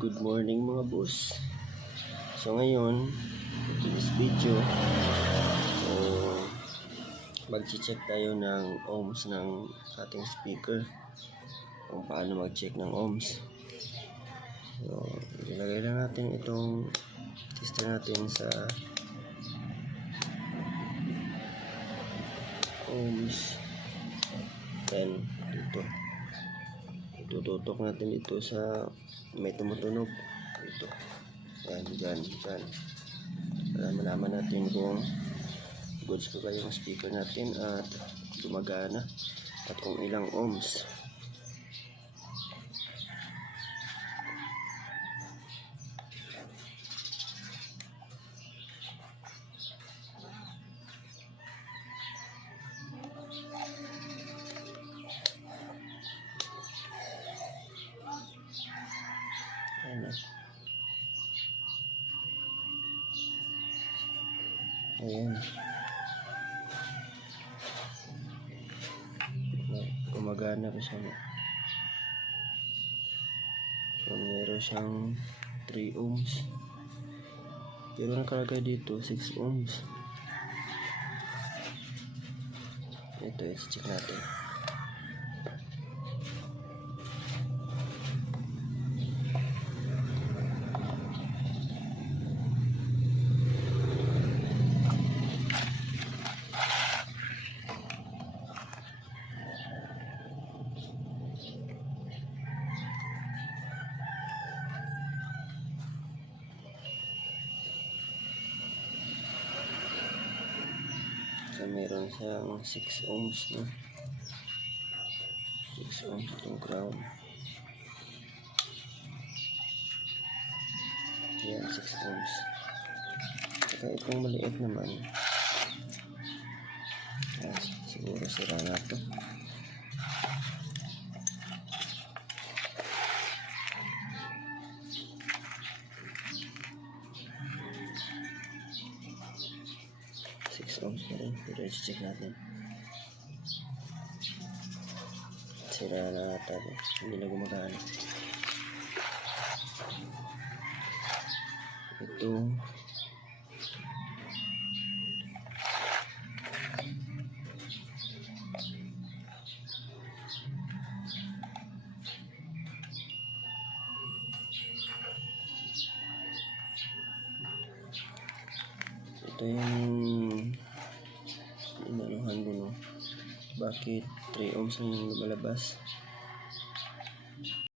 Good morning mga boss. So ngayon, in this video, mag-check tayo ng ohms ng ating speaker. Kung paano mag-check ng ohms. So, ilagay lang natin itong tester natin sa ohms. Then, dito. Tututok natin ito sa may tumutunog ito. Yan. Para malaman natin kung goods pa ba yung speaker natin at gumagana at kung ilang ohms. Ayan. Gumagana pa siya. So, meron siyang 3 ohms. Pero nakalagay dito 6 ohms. Ito, i-check natin. So, meron siyang 6 ohms na. 6 ohms itong ground. Yan, 6 ohms. Saka itong maliit naman. Yan, siguro sira na ito. Ohms na rin. Pero i-check natin. Sira na ata. Hindi na gumagana. Ito yung inanuhan ko, no? Bakit 3 ohms ang lumalabas?